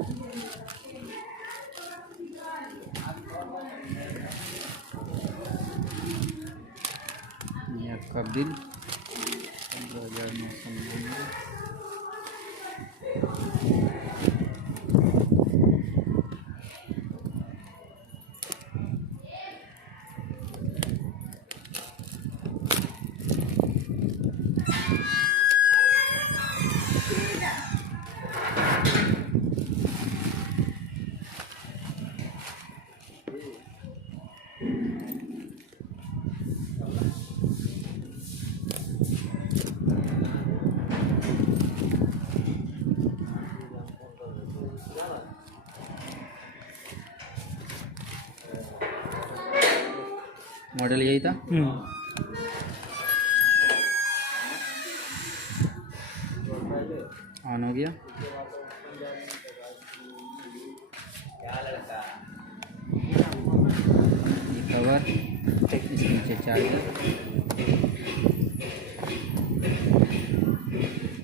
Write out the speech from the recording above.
ये आपका bill 15,999। Model यही था। ऑन हो गया। ये कवर, इसके नीचे चार्जर।